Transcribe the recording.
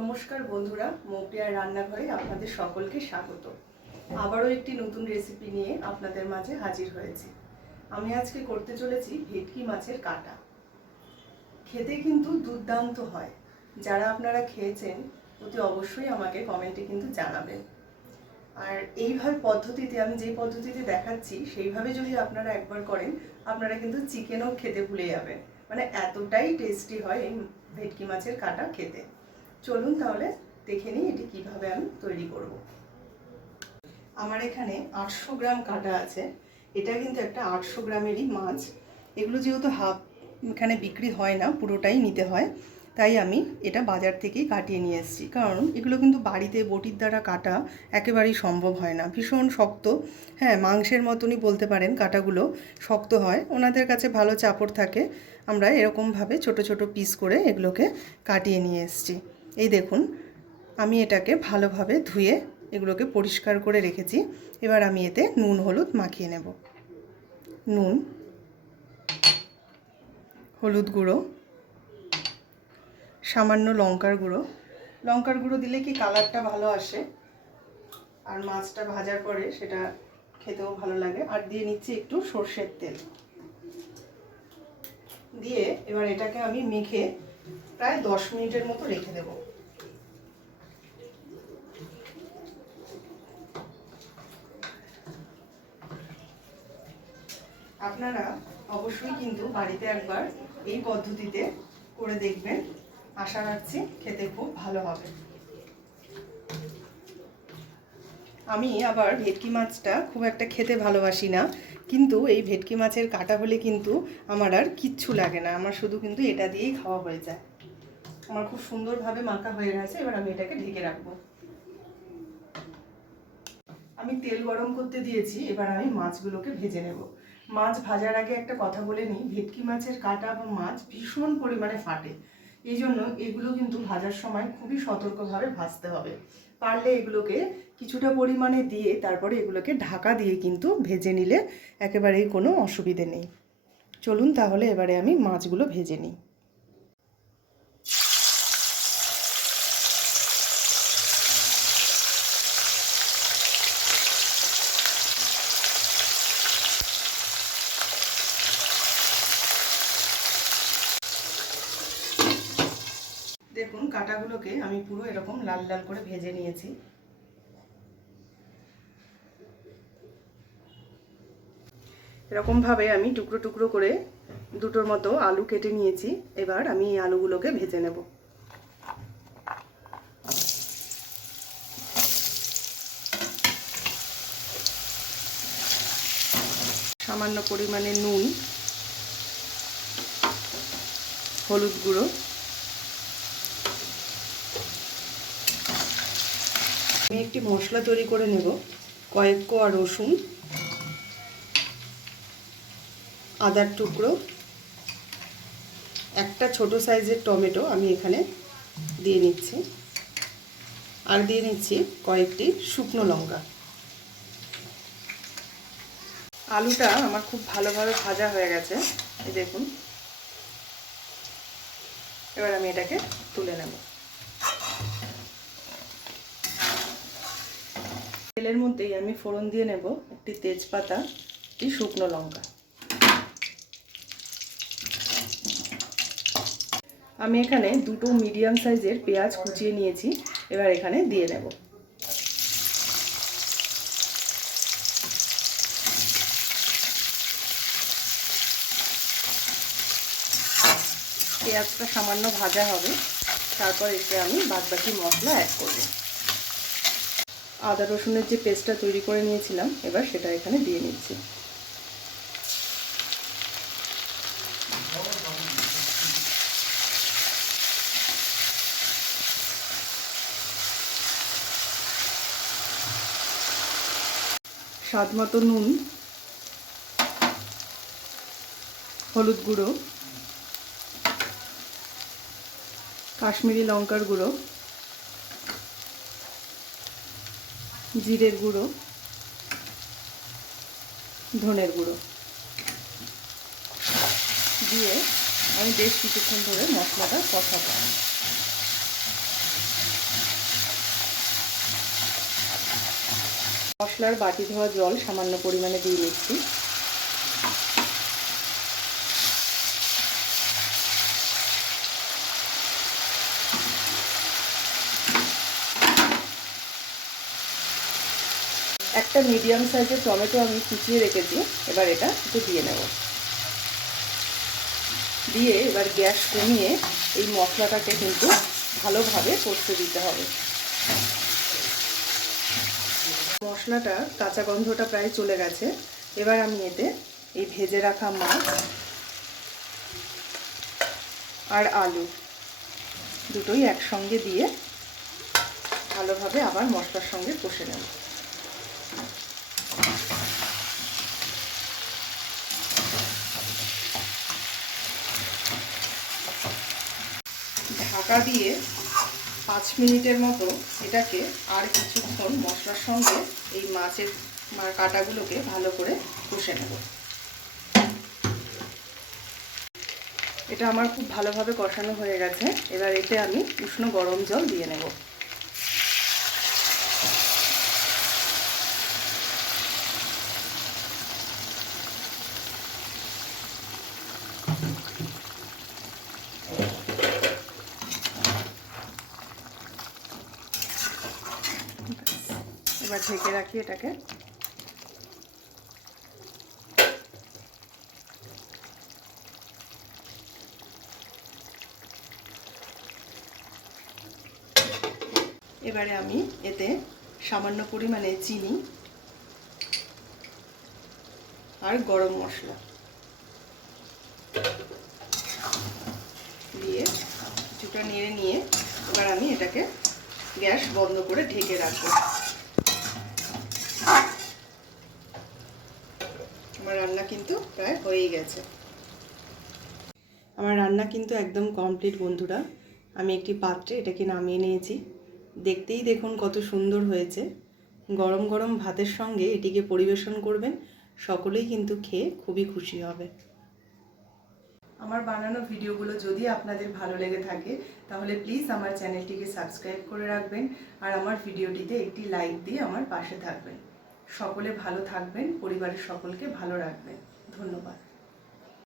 নমস্কার বন্ধুরা মৌপিয়ার রান্নাঘরে আপনাদের সকলকে স্বাগত। আবারও একটি নতুন রেসিপি নিয়ে আপনাদের মাঝে হাজির হয়েছি। আমি আজকে করতে চলেছি ভেটকি মাছের কাটা। খেতে কিন্তু দুর্দান্ত হয়। যারা আপনারা খেয়েছেন, অতি অবশ্যই আমাকে কমেন্টে কিন্তু জানাবেন। আর এইভাবে পদ্ধতিতে, আমি যে পদ্ধতিতে দেখাচ্ছি, সেইভাবে যদি আপনারা একবার করেন, আপনারা কিন্তু চিকেনও খেতে ভুলে যাবেন। মানে এতটাই টেস্টি হয় এই ভেটকি মাছের কাটা খেতে। চলুন তাহলে দেখে নিই এটি কীভাবে আমি তৈরি করব। আমার এখানে আটশো গ্রাম কাটা আছে। এটা কিন্তু একটা আটশো গ্রামেরই মাছ। এগুলো যেহেতু হাফ এখানে বিক্রি হয় না, পুরোটাই নিতে হয়। তাই আমি এটা বাজার থেকেই কাটিয়ে নিয়ে এসেছি। কারণ এগুলো কিন্তু বাড়িতে বটির দ্বারা কাটা একেবারেই সম্ভব হয় না। ভীষণ শক্ত। হ্যাঁ মাংসের মতনই বলতে পারেন কাটাগুলো শক্ত হয়। ওনাদের কাছে ভালো চাপড় থাকে। আমরা এরকমভাবে ছোট ছোট পিস করে এগুলোকে কাটিয়ে নিয়ে এসেছি। এই দেখুন, আমি এটাকে ভালোভাবে ধুয়ে এগুলোকে পরিষ্কার করে রেখেছি। এবার আমি এতে নুন, হলুদ মাখিয়ে নেব। নুন, হলুদ গুঁড়ো, সামান্য লঙ্কার গুঁড়ো। লঙ্কার গুঁড়ো দিলে কি কালারটা ভালো আসে? আর মাছটা ভাজার পরে সেটা খেতেও ভালো লাগে। আর দিয়ে নিচ্ছি একটু সর্ষের তেল। দিয়ে এবার এটাকে আমি মেখে প্রায় দশ মিনিটের মতো রেখে দেব। আপনারা অবশ্যই কিন্তু বাড়িতে একবার এই পদ্ধতিতে করে দেখবেন। আশা রাখছি খেতে খুব ভালো হবে। আমি আবার ভেটকি মাছটা খুব একটা খেতে ভালোবাসি না, কিন্তু এই ভেটকি মাছের কাটা হলে কিন্তু আমার আর কিচ্ছু লাগে না। আমার শুধু কিন্তু এটা দিয়েই খাওয়া হয়ে যায়। আমার খুব সুন্দরভাবে মাখা হয়ে গেছে, এবার আমি এটাকে ঢেকে রাখব। আমি তেল গরম করতে দিয়েছি, এবার আমি মাছগুলোকে ভেজে নেব। মাছ ভাজার আগে একটা কথা বলে নিই, ভেটকি মাছের কাটা বা মাছ ভীষণ পরিমাণে ফাটে। এই জন্য এগুলো কিন্তু ভাজার সময় খুবই সতর্কভাবে ভাজতে হবে। পারলে এগুলোকে কিছুটা পরিমাণে দিয়ে তারপরে এগুলোকে ঢাকা দিয়ে কিন্তু ভেজে নিলে একেবারেই কোনো অসুবিধে নেই। চলুন তাহলে এবারে আমি মাছগুলো ভেজে নিই। দেখুন, কাটাগুলোকে আমি পুরো এরকম লাল লাল করে ভেজে নিয়েছি। এরকমভাবে আমি টুকরো টুকরো করে দুটোর মতো আলু কেটে নিয়েছি। এবার আমি এই আলুগুলোকে ভেজে নেব। সামান্য পরিমাণে নুন, হলুদ গুঁড়ো আমি একটি মশলা তৈরি করে নেব, কয়েক কোয়া রসুন, আদার টুকরো, একটা ছোট সাইজের টমেটো আমি এখানে দিয়ে নিচ্ছি, আর দিয়ে নিচ্ছি কয়েকটি শুকনো লঙ্কা। আলুটা আমার খুব ভালোভাবে ভাজা হয়ে গেছে দেখুন। এবার আমি এটাকে তুলে নেব। তেলের মধ্যেই আমি ফোড়ন দিয়ে নেব একটি তেজপাতা, একটি শুকনো লঙ্কা। আমি এখানে দুটো মিডিয়াম সাইজের পেঁয়াজ কুচিয়ে নিয়েছি, এবার এখানে দিয়ে নেব। পেঁয়াজটা সামান্য ভাজা হবে, তারপর এতে আমি বাদবাকি মশলা অ্যাড করব। আদা রসুনের যে পেস্টটা তৈরি করে নিয়েছিলাম, এবার সেটা এখানে দিয়ে নিচ্ছি। স্বাদ মতো নুন, হলুদ গুঁড়ো, কাশ্মীরি লঙ্কার গুঁড়ো জিরের গুঁড়ো, ধনের গুঁড়ো। দিয়ে আমি বেশ কিছুক্ষণ ধরে মশলাটা কষাবো। মশলার বাটি ধোয়া জল সামান্য পরিমাণে দিয়ে নিচ্ছি। একটা মিডিয়াম সাইজের টমেটো আমি কুচিয়ে রেখেছি, এবার এটা একটু দিয়ে নেব। দিয়ে এবার গ্যাস কমিয়ে এই মশলাটাকে কিন্তু ভালোভাবে কষতে দিতে হবে। মশলাটা কাঁচা গন্ধটা প্রায় চলে গেছে। এবার আমি এতে এই ভেজে রাখা মাছ আর আলু দুটোই একসঙ্গে দিয়ে ভালোভাবে আবার মশলার সঙ্গে কষে নেব। ঢাকা দিয়ে পাঁচ মিনিটের মতো এটাকে আর কিছুক্ষণ মশলার সঙ্গে এই মাছের কাটাগুলোকে ভালো করে কষে নেব। এটা আমার খুব ভালোভাবে কষানো হয়ে গেছে। এবার এতে আমি উষ্ণ গরম জল দিয়ে নেব। এবার ঢেকে রাখি এটাকে। এবারে আমি এতে সামান্য পরিমাণে চিনি আর গরম মশলা দিয়ে কিছুটা নেড়ে নিয়ে এবার আমি এটাকে গ্যাস বন্ধ করে ঢেকে রাখব। রান্না কিন্তু প্রায় হয়েই গেছে। আমার রান্না কিন্তু একদম কমপ্লিট বন্ধুরা। আমি একটি পাত্রে এটাকে নামিয়ে নিয়েছি। দেখতেই দেখুন কত সুন্দর হয়েছে। গরম গরম ভাতের সঙ্গে এটিকে পরিবেশন করবেন, সকলেই কিন্তু খেয়ে খুবই খুশি হবে। আমার বানানো ভিডিওগুলো যদি আপনাদের ভালো লেগে থাকে, তাহলে প্লিজ আমার চ্যানেলটিকে সাবস্ক্রাইব করে রাখবেন আর আমার ভিডিওটিতে একটি লাইক দিয়ে আমার পাশে থাকবেন। সকলে ভালো থাকবেন পরিবারের সকলকে ভালো রাখবেন। ধন্যবাদ।